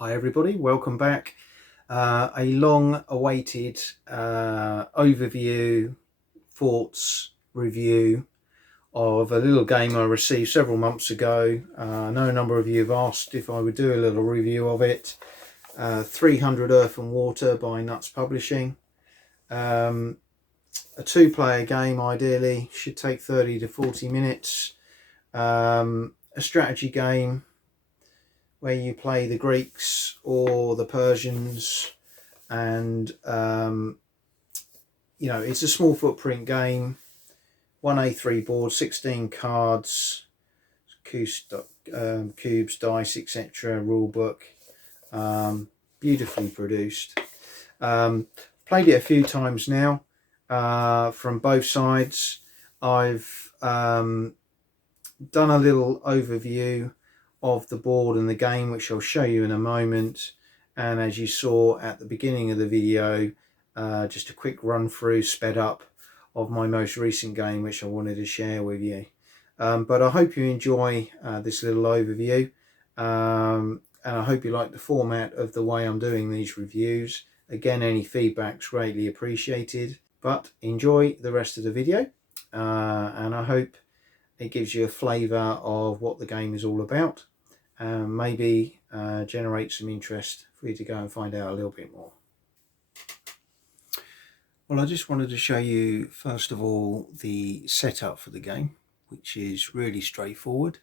Hi everybody, welcome back. A long awaited overview, thoughts, review of a little game I received several months ago. I know a number of you have asked if I would do a little review of it. 300 Earth and Water by Nuts Publishing. A two-player game ideally, should take 30 to 40 minutes. A strategy game where you play the Greeks or the Persians, and you know, it's a small footprint game, 1A3 board, 16 cards, cubes, dice, etc. rule book, beautifully produced. Played it a few times now, from both sides. I've done a little overview of the board and the game, which I'll show you in a moment, and as you saw at the beginning of the video, just a quick run through sped up of my most recent game, which I wanted to share with you. But I hope you enjoy this little overview, and I hope you like the format of the way I'm doing these reviews. Again, any feedback's greatly appreciated, but enjoy the rest of the video, and I hope it gives you a flavour of what the game is all about, and maybe generate some interest for you to go and find out a little bit more. Well, I just wanted to show you first of all the setup for the game, which is really straightforward.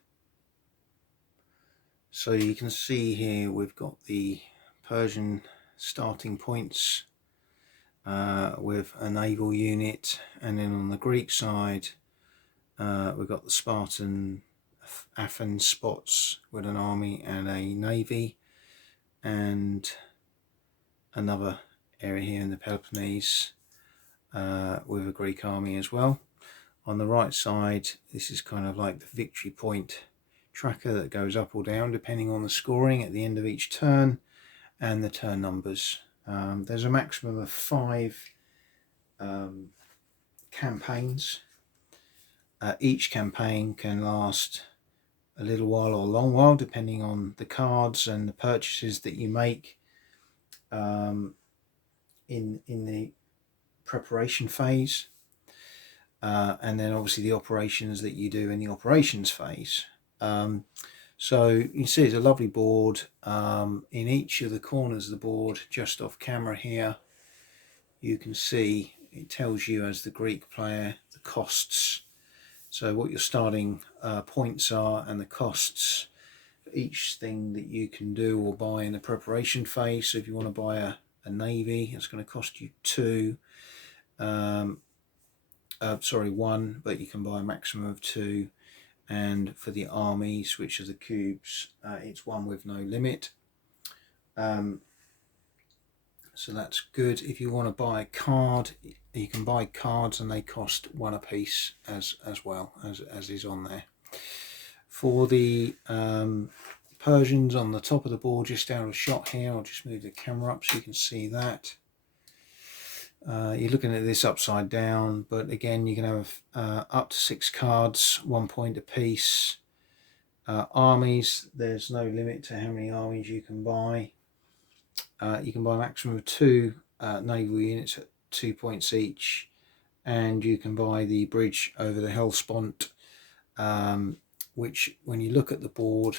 So you can see here we've got the Persian starting points with a naval unit, and then on the Greek side we've got the Spartan Athens spots with an army and a navy, and another area here in the Peloponnese with a Greek army as well. On the right side, this is kind of like the victory point tracker that goes up or down depending on the scoring at the end of each turn and the turn numbers. There's a maximum of 5 campaigns. Each campaign can last a little while or a long while depending on the cards and the purchases that you make in the preparation phase, and then obviously the operations that you do in the operations phase. So you can see it's a lovely board. In each of the corners of the board, just off camera here, you can see it tells you as the Greek player the costs, so what your starting points are and the costs for each thing that you can do or buy in the preparation phase. So if you want to buy a navy, it's going to cost you 2, sorry 1, but you can buy a maximum of 2. And for the armies, which are the cubes, it's 1 with no limit. So that's good. If you want to buy a card, you can buy cards and they cost 1 apiece as well as is on there. For the Persians, on the top of the board, just out of shot here, I'll just move the camera up so you can see that. You're looking at this upside down, but again you can have up to 6 cards, 1 point apiece. Armies, there's no limit to how many armies you can buy. You can buy a maximum of 2 naval units at 2 points each, and you can buy the bridge over the Hellespont, which when you look at the board,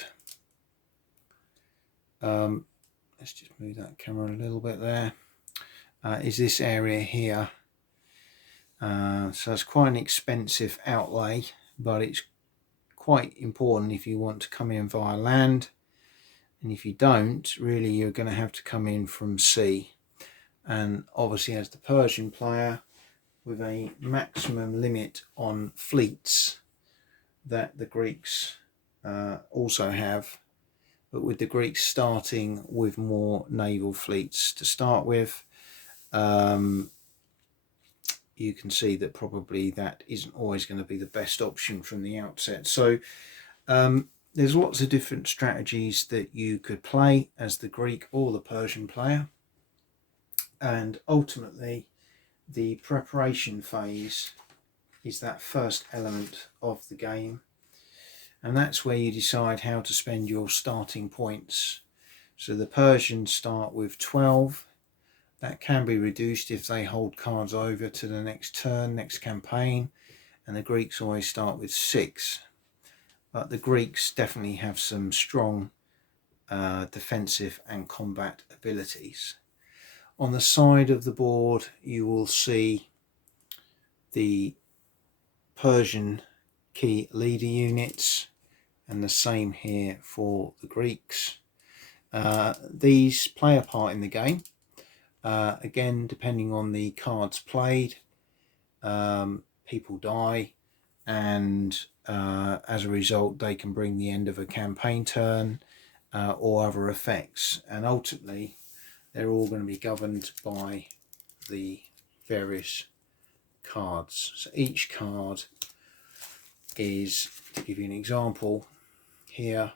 let's just move that camera a little bit there, is this area here. So it's quite an expensive outlay, but it's quite important if you want to come in via land, and if you don't, really you're going to have to come in from sea. And obviously as the Persian player, with a maximum limit on fleets that the Greeks also have, but with the Greeks starting with more naval fleets to start with, you can see that probably that isn't always going to be the best option from the outset. So there's lots of different strategies that you could play as the Greek or the Persian player, and ultimately the preparation phase is that first element of the game, and that's where you decide how to spend your starting points So the Persians start with 12. That can be reduced if they hold cards over to the next turn, next campaign. And the Greeks always start with 6. But the Greeks definitely have some strong defensive and combat abilities. On the side of the board, you will see the Persian key leader units, and the same here for the Greeks. These play a part in the game. Again, depending on the cards played, people die, and as a result they can bring the end of a campaign turn or other effects, and ultimately they're all going to be governed by the various cards. So each card is, to give you an example here,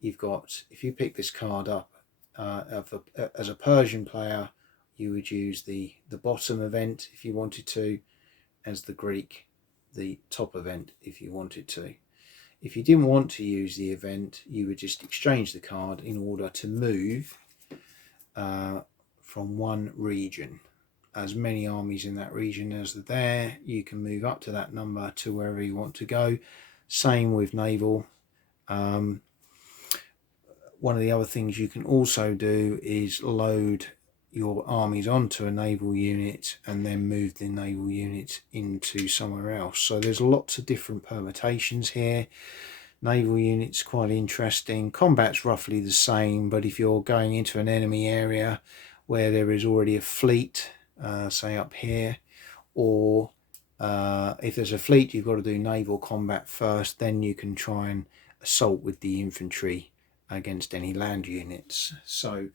you've got, if you pick this card up as a Persian player, you would use the bottom event if you wanted to, as the Greek the top event if you wanted to. If you didn't want to use the event, you would just exchange the card in order to move from one region. As many armies in that region as are there, you can move up to that number to wherever you want to go. Same with naval. One of the other things you can also do is load your armies onto a naval unit and then move the naval unit into somewhere else. So there's lots of different permutations here. Naval units quite interesting. Combat's roughly the same, but if you're going into an enemy area where there is already a fleet, say up here, or if there's a fleet, you've got to do naval combat first, then you can try and assault with the infantry against any land units. So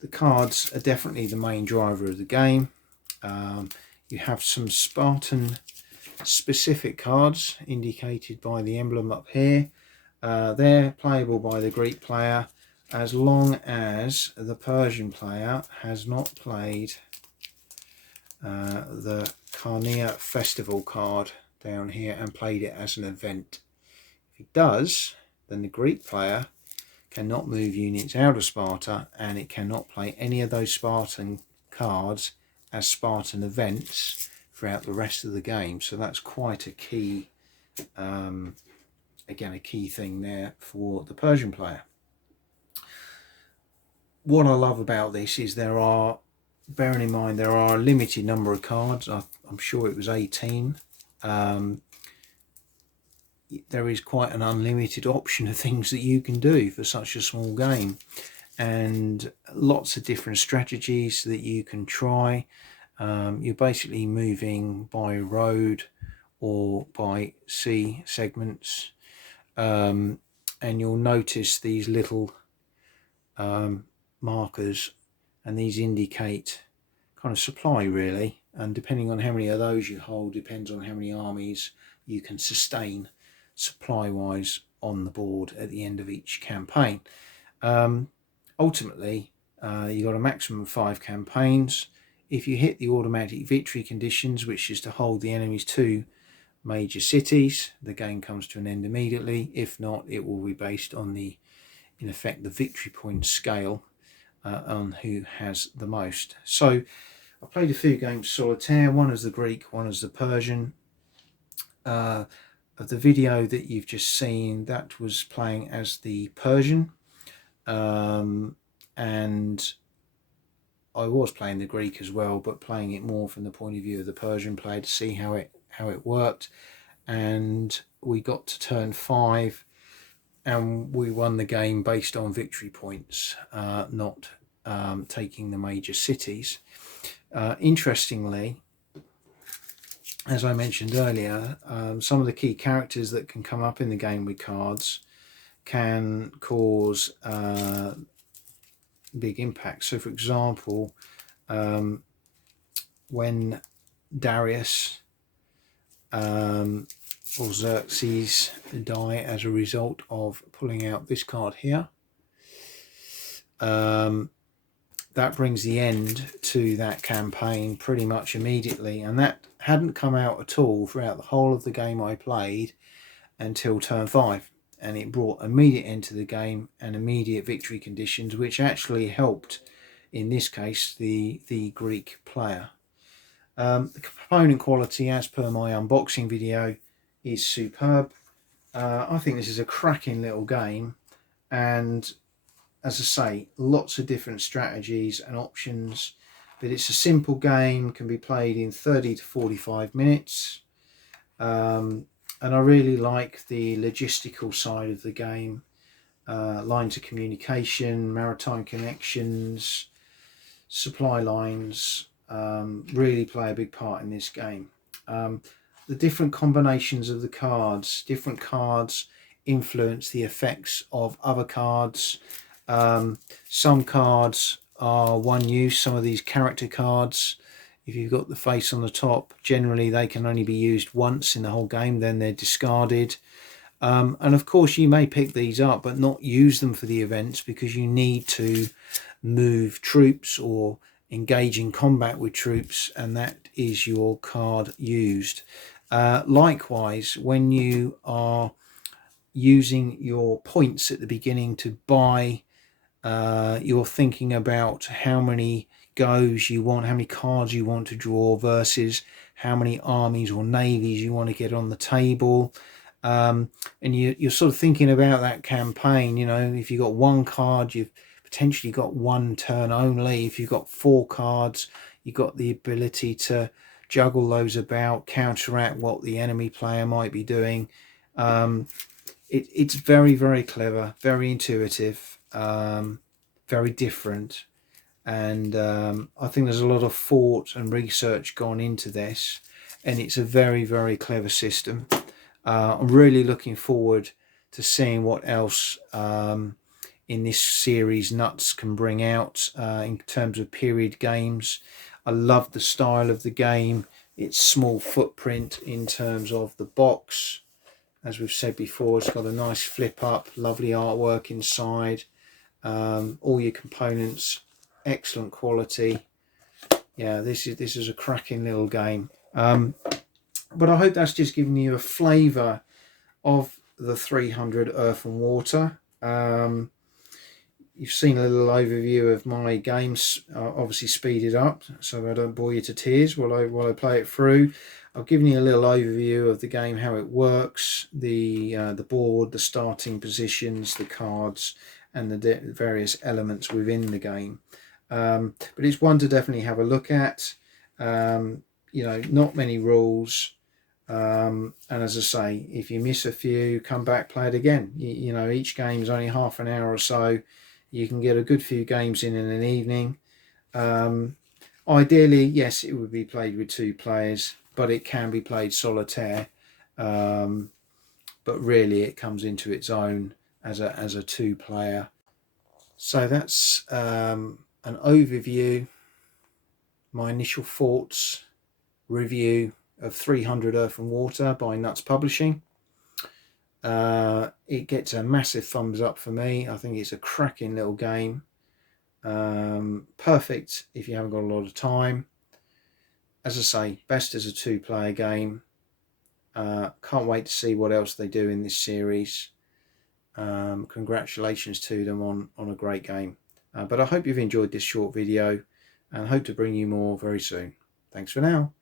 the cards are definitely the main driver of the game. You have some Spartan specific cards indicated by the emblem up here. They're playable by the Greek player as long as the Persian player has not played the Carnea Festival card down here and played it as an event. If he does, then the Greek player cannot move units out of Sparta, and it cannot play any of those Spartan cards as Spartan events throughout the rest of the game. So that's quite a key, again, a key thing there for the Persian player. What I love about this is there are, bearing in mind there are a limited number of cards, I'm sure it was 18. There is quite an unlimited option of things that you can do for such a small game, and lots of different strategies that you can try. You're basically moving by road or by sea segments, and you'll notice these little markers, and these indicate kind of supply really, and depending on how many of those you hold depends on how many armies you can sustain supply wise on the board at the end of each campaign. Ultimately you've got a maximum of 5 campaigns. If you hit the automatic victory conditions, which is to hold the enemy's 2 major cities, the game comes to an end immediately. If not, it will be based on the, in effect, the victory point scale on who has the most. So I played a few games solitaire, one as the Greek, one as the Persian. Of the video that you've just seen, that was playing as the Persian, and I was playing the Greek as well, but playing it more from the point of view of the Persian player to see how it worked. And we got to turn 5 and we won the game based on victory points, not taking the major cities. Interestingly, as I mentioned earlier, some of the key characters that can come up in the game with cards can cause big impact. So for example, when Darius or Xerxes die as a result of pulling out this card here, that brings the end to that campaign pretty much immediately, and that hadn't come out at all throughout the whole of the game I played until turn 5. and it brought immediate end to the game and immediate victory conditions, which actually helped, in this case, the Greek player. The component quality, as per my unboxing video, is superb. I think this is a cracking little game, and as I say, lots of different strategies and options, but it's a simple game, can be played in 30 to 45 minutes. And I really like the logistical side of the game. Lines of communication, maritime connections, supply lines really play a big part in this game. The different combinations of the cards, different cards influence the effects of other cards. Some cards are one use. Some of these character cards, if you've got the face on the top, generally they can only be used once in the whole game, then they're discarded. And of course you may pick these up but not use them for the events because you need to move troops or engage in combat with troops, and that is your card used. Likewise, when you are using your points at the beginning to buy, you're thinking about how many goes you want, how many cards you want to draw versus how many armies or navies you want to get on the table. And you're sort of thinking about that campaign. You know, if you've got one card, you've potentially got one turn only. If you've got 4 cards, you've got the ability to juggle those about, counteract what the enemy player might be doing. It's very, very clever, very intuitive, very different, and I think there's a lot of thought and research gone into this, and it's a very, very clever system. I'm really looking forward to seeing what else in this series Nuts can bring out in terms of period games. I love the style of the game, its small footprint in terms of the box. As we've said before, it's got a nice flip up, lovely artwork inside, all your components, excellent quality. Yeah, this is a cracking little game. But I hope that's just giving you a flavour of the 300 Earth and Water. You've seen a little overview of my games, obviously speeded up so I don't bore you to tears while I play it through. I've given you a little overview of the game, how it works, the board, the starting positions, the cards, and the various elements within the game. But it's one to definitely have a look at. You know, not many rules. And as I say, if you miss a few, come back, play it again. You know, each game is only half an hour or so. You can get a good few games in an evening. Ideally, yes, it would be played with 2 players, but it can be played solitaire. But really, it comes into its own as a 2-player. So that's an overview, my initial thoughts, review of 300 Earth and Water by Nuts Publishing. It gets a massive thumbs up for me. I think it's a cracking little game. Perfect if you haven't got a lot of time. As I say, best as a 2-player game. Can't wait to see what else they do in this series. Congratulations to them on a great game. But I hope you've enjoyed this short video and hope to bring you more very soon. Thanks for now.